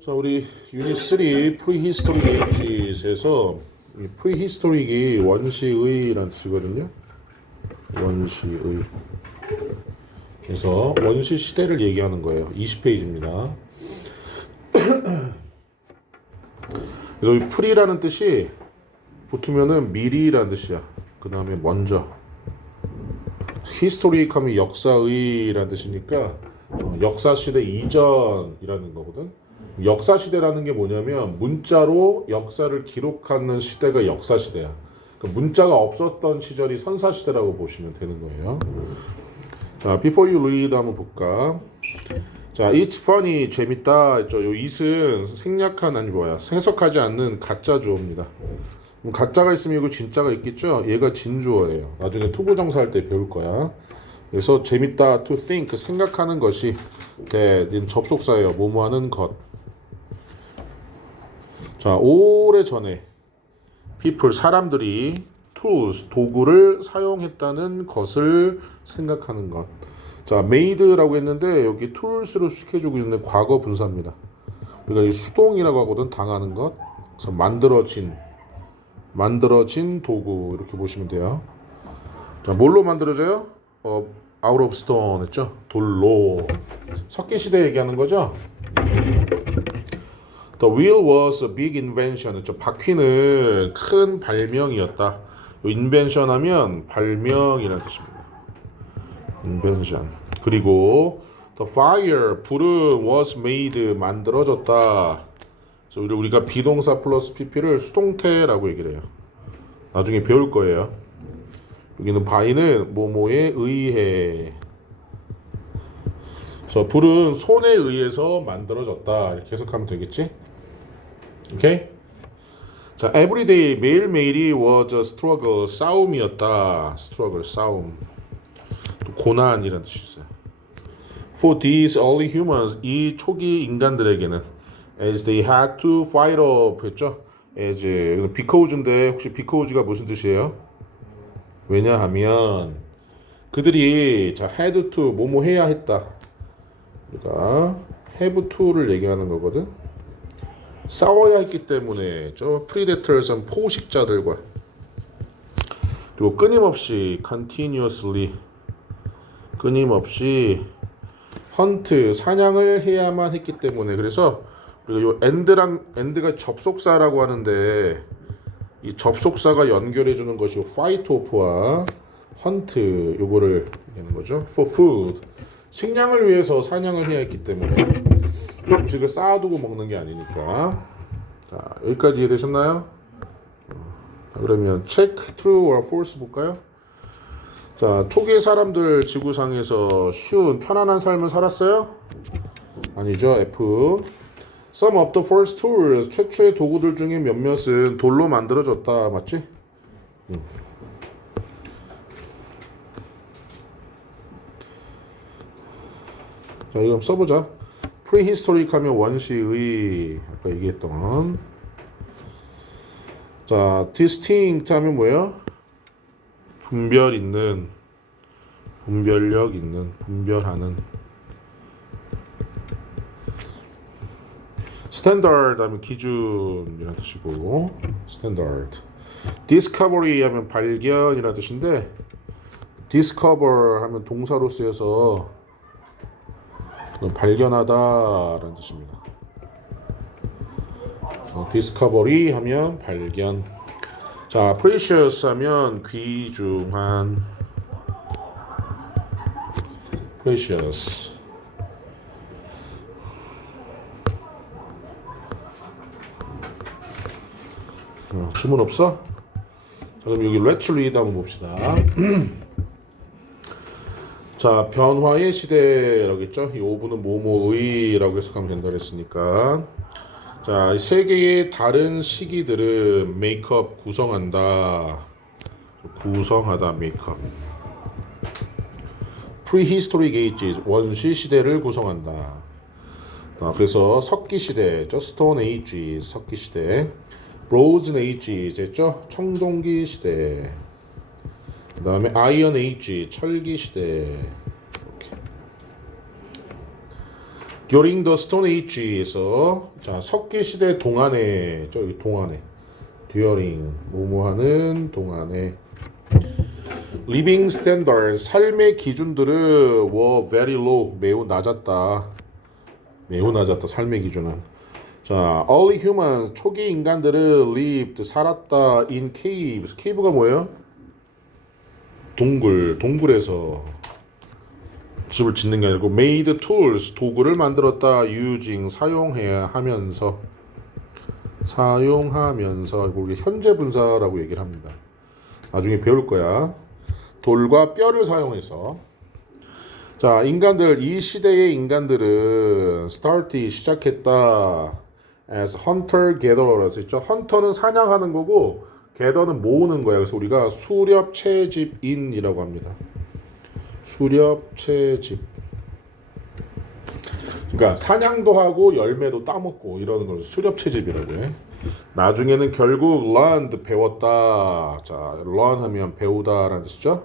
자, 우리 유닛 3 Prehistoric Ages에서 이 Prehistoric이 원시의라는 뜻이거든요. 원시의. 그래서 원시 시대를 얘기하는 거예요. 20페이지입니다. 그래서 이 Pre라는 뜻이 붙으면은 미리라는 뜻이야. 그 다음에 먼저. Historic 하면 역사의라는 뜻이니까 역사시대 이전이라는 거거든. 역사시대라는 게 뭐냐면 문자로 역사를 기록하는 시대가 역사시대야. 그러니까 문자가 없었던 시절이 선사시대라고 보시면 되는 거예요. 자, before you read 한번 볼까. 자, it's funny, 재밌다 했죠. 요 it은 생략한 아니 뭐야 해석하지 않는 가짜 주어입니다. 그럼 가짜가 있으면 이거 진짜가 있겠죠. 얘가 진주어예요. 나중에 투부정사 할 때 배울 거야. 그래서 재밌다 to think 생각하는 것이 접속사예요. 뭐뭐하는 것. 자, 오래전에 people 사람들이 tools 도구를 사용했다는 것을 생각하는 것. 자, made라고 했는데 여기 tools로 시켜주고 있는 과거 분사입니다. 우리가 이 수동이라고 하거든. 당하는 것. 그래서 만들어진 도구 이렇게 보시면 돼요. 자, 뭘로 만들어져요? out of stone 했죠? 돌로. 석기 시대 얘기하는 거죠? The wheel was a big invention 했죠? 바퀴는 큰 발명이었다. invention 하면 발명이라는 뜻입니다. invention. 그리고 the fire 불은 was made 만들어졌다. 그래서 우리가 비동사 플러스 pp를 수동태라고 얘기를 해요. 나중에 배울 거예요. 여기는 by는 뭐뭐에 의해. 그래서 불은 손에 의해서 만들어졌다. 이렇게 해석하면 되겠지? 오케이? 자, everyday 매일매일이 was a struggle 싸움이었다. struggle 싸움. 또 고난이라는 뜻이 있어요. For these early humans 이 초기 인간들에게는 as they had to fight off 했죠? as because인데 혹시 because가 무슨 뜻이에요? 왜냐하면 그들이 자 had to 뭐뭐 해야 했다. 우리가 have to를 얘기하는 거거든. 싸워야 했기 때문에 저 predators 포식자들과 그리고 끊임없이 continuously 끊임없이 hunt 사냥을 해야만 했기 때문에 그래서 우리가 요 end가 접속사라고 하는데 이 접속사가 연결해 주는 것이 fight off와 hunt 요거를 얘기하는 거죠. for food 식량을 위해서 사냥을 해야 했기 때문에 음식을 쌓아두고 먹는 게 아니니까. 자, 여기까지 이해되셨나요? 그러면 check true or false 볼까요? 자, 초기 사람들 지구상에서 쉬운 편안한 삶을 살았어요? 아니죠. F. Some of the first tools 최초의 도구들 중에 몇몇은 돌로 만들어졌다. 맞지? 자, 이거 한번 써보자. Prehistoric 하면 원시의 아까 얘기했던. 자, distinct 하면 뭐예요? 분별 있는, 분별력 있는, 분별하는. Standard 하면 기준이라는 뜻이고, Standard. Discovery 하면 발견이라는 뜻인데, Discover 하면 동사로 쓰여서 발견하다라는 뜻입니다. Discovery 하면 발견. 자, precious 하면 귀중한. precious. 질문 없어? 자, 그럼 여기 let's read 한번 봅시다. 자, 변화의 시대라고 했죠? 이 5분은 뭐뭐의라고 해석하면 된다 그랬으니까. 자, 이 세 개의 다른 시기들은 메이크업 구성한다. 구성하다 메이크업. Prehistoric Ages 원시 시대를 구성한다. 그래서 석기 시대죠. Stone Age 석기 시대. Bronze Age 했죠. 청동기 시대. 그 다음에 Iron Age 철기 시대. 이렇게. During the Stone Age에서 자 석기 시대 동안에 저기 동안에 during 뭐뭐하는 동안에 living standards 삶의 기준들은 were very low 매우 낮았다. 매우 낮았다 삶의 기준은. 자 early humans 초기 인간들은 lived 살았다 in caves. cave가 뭐예요? 동굴에서 집을 짓는 게 아니고 made tools 도구를 만들었다 using 사용하면서 이거 우리 현재 분사라고 얘기를 합니다. 나중에 배울 거야. 돌과 뼈를 사용해서 자 인간들 이 시대의 인간들은 start 시작했다 as hunter gathere라서 있죠. 헌터는 사냥하는 거고 gather는 모으는 거야. 그래서 우리가 수렵 채집인이라고 합니다. 수렵 채집. 그러니까 사냥도 하고 열매도 따먹고 이러는 걸 수렵 채집이라고 해. 나중에는 결국 learned 배웠다. 자, learn 하면 배우다라는 뜻이죠.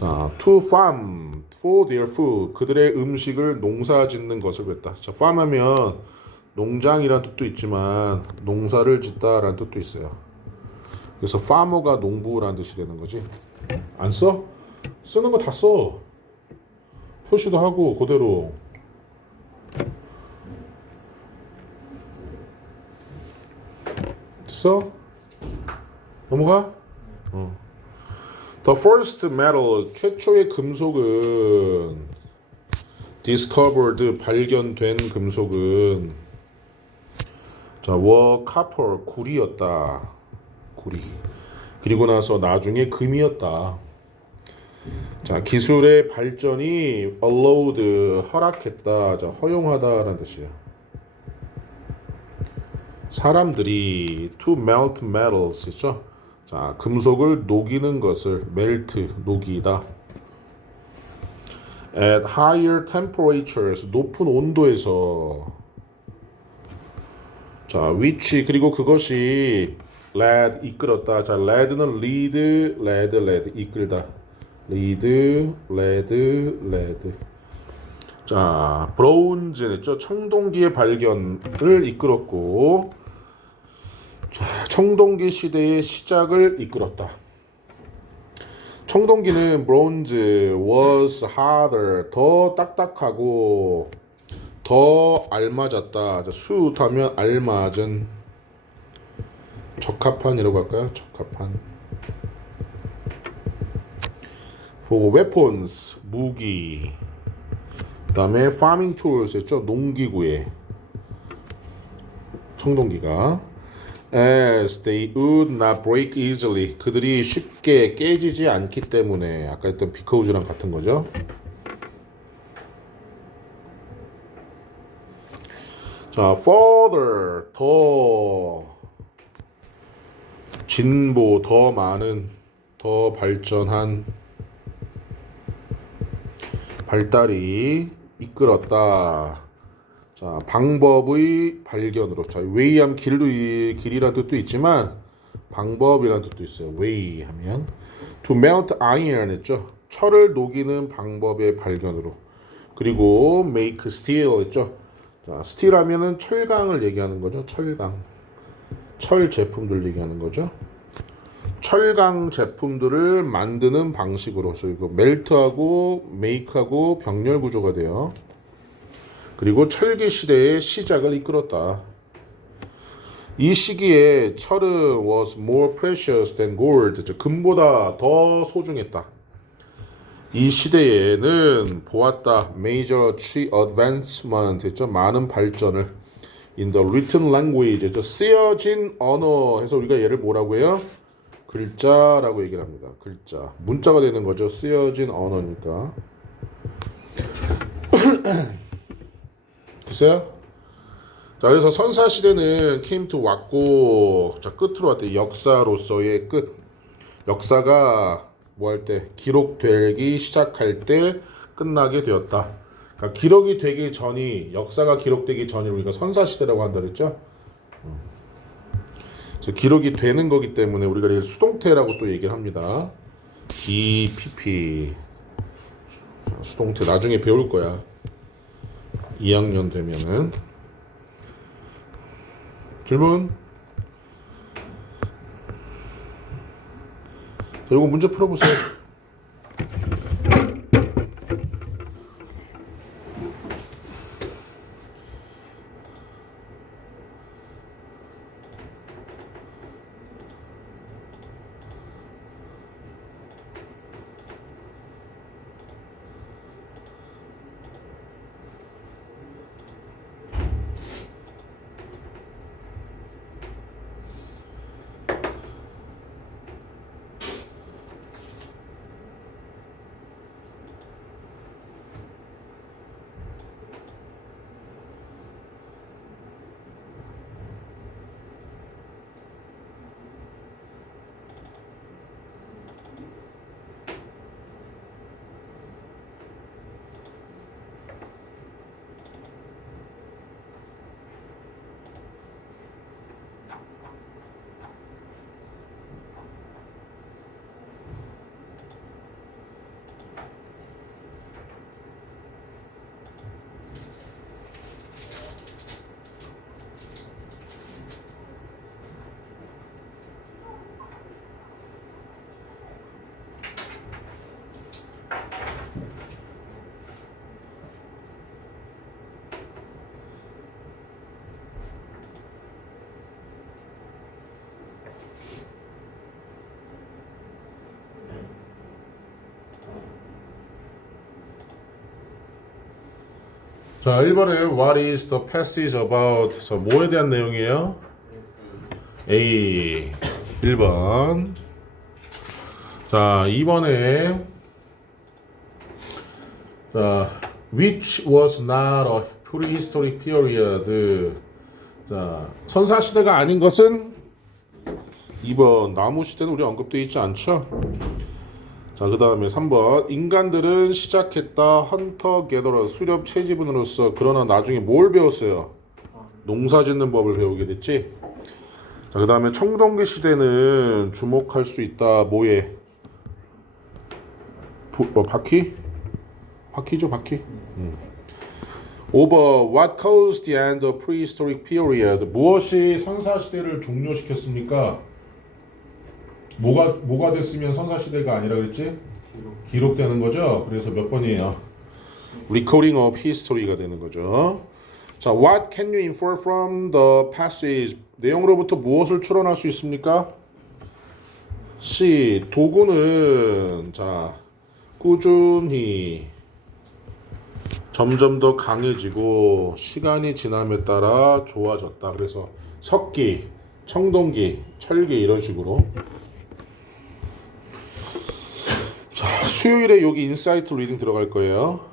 자, to farm for their food 그들의 음식을 농사짓는 것을 배웠다. 자, farm 하면 농장이란 뜻도 있지만 농사를 짓다라는 뜻도 있어요. 그래서 farmer가 농부라는 뜻이 되는 거지. 안 써? 쓰는 거 다 써. 표시도 하고 그대로. 됐어? 넘어가? The first metal 최초의 금속은 discovered 발견된 금속은 자, were copper 구리였다. 구리. 그리고 나서 나중에 금이었다. 자, 기술의 발전이 allowed 허락했다. 자, 허용하다라는 뜻이야. 사람들이 to melt metals 있죠? 자, 금속을 녹이는 것을 melt 녹이다. At higher temperatures 높은 온도에서 자, which 그리고 그것이 led 이끌었다. 자, led는 lead 이끌다. lead. 자, 브론즈 했죠. 청동기의 발견을 이끌었고, 자, 청동기 시대의 시작을 이끌었다. 청동기는 bronze was harder 더 딱딱하고 더 알맞았다. 자, suit하면 알맞은 적합한이라고 할까요? 적합한. for weapons 무기. 그다음에 farming tools 했죠. 농기구에 청동기가 as they would not break easily 그들이 쉽게 깨지지 않기 때문에 아까 했던 because랑 같은 거죠. 자, further 더 진보, 더 많은, 더 발전한 발달이 이끌었다. 자, 방법의 발견으로. 자, way하면 길이라는 뜻도 있지만 방법이라는 뜻도 있어요. way 하면 to melt iron 했죠. 철을 녹이는 방법의 발견으로. 그리고 make steel 했죠. 자, 스틸 하면은 철강을 얘기하는 거죠. 철강. 철 제품들 얘기하는 거죠. 철강 제품들을 만드는 방식으로. 그래서 이거 멜트하고 메이크하고 병렬 구조가 돼요. 그리고 철기 시대의 시작을 이끌었다. 이 시기에 철은 was more precious than gold. 금보다 더 소중했다. 이 시대에는 보았다. major advancement 했죠. 많은 발전을 in the written language 했죠. 쓰여진 언어 해서 우리가 얘를 뭐라고 해요? 글자라고 얘기를 합니다. 글자. 문자가 되는 거죠. 쓰여진 언어니까. 글쎄요. 자, 그래서 선사 시대는 came to 왔고, 자, 끝으로 왔대. 역사로서의 끝. 역사가 뭐 할 때 기록되기 시작할 때 끝나게 되었다. 그러니까 기록이 되기 전이 역사가 기록되기 전이 우리가 선사 시대라고 한다 그랬죠. 그래서 기록이 되는 거기 때문에 우리가 수동태라고 또 얘기를 합니다. DPP 수동태 나중에 배울 거야. 2학년 되면은. 질문? 이거 문제 풀어보세요. 자, 1번에 What is the passage about? 자, 뭐에 대한 내용이에요? A. 1번. 자, 2번에 자, which was not a prehistoric period. 자, 선사시대가 아닌 것은 2번 나무시대는 우리 언급되어 있지 않죠? 자, 그 다음에 3번 인간들은 시작했다 헌터 게더러 수렵 채집은으로서 그러나 나중에 뭘 배웠어요? 농사 짓는 법을 배우게 됐지. 자, 그 다음에 청동기 시대는 주목할 수 있다 뭐에? 바퀴? 바퀴죠 바퀴. 5번 What caused the end of prehistoric period? 무엇이 선사시대를 종료시켰습니까? 뭐가 됐으면 선사시대가 아니라 그랬지? 기록되는 거죠. 그래서 몇 번이에요? Recording of history가 되는 거죠. 자, What can you infer from the passage? 내용으로부터 무엇을 추론할 수 있습니까? C. 도구는 자 꾸준히 점점 더 강해지고 시간이 지남에 따라 좋아졌다. 그래서 석기, 청동기, 철기 이런 식으로. 자, 수요일에 여기 인사이트 리딩 들어갈 거예요.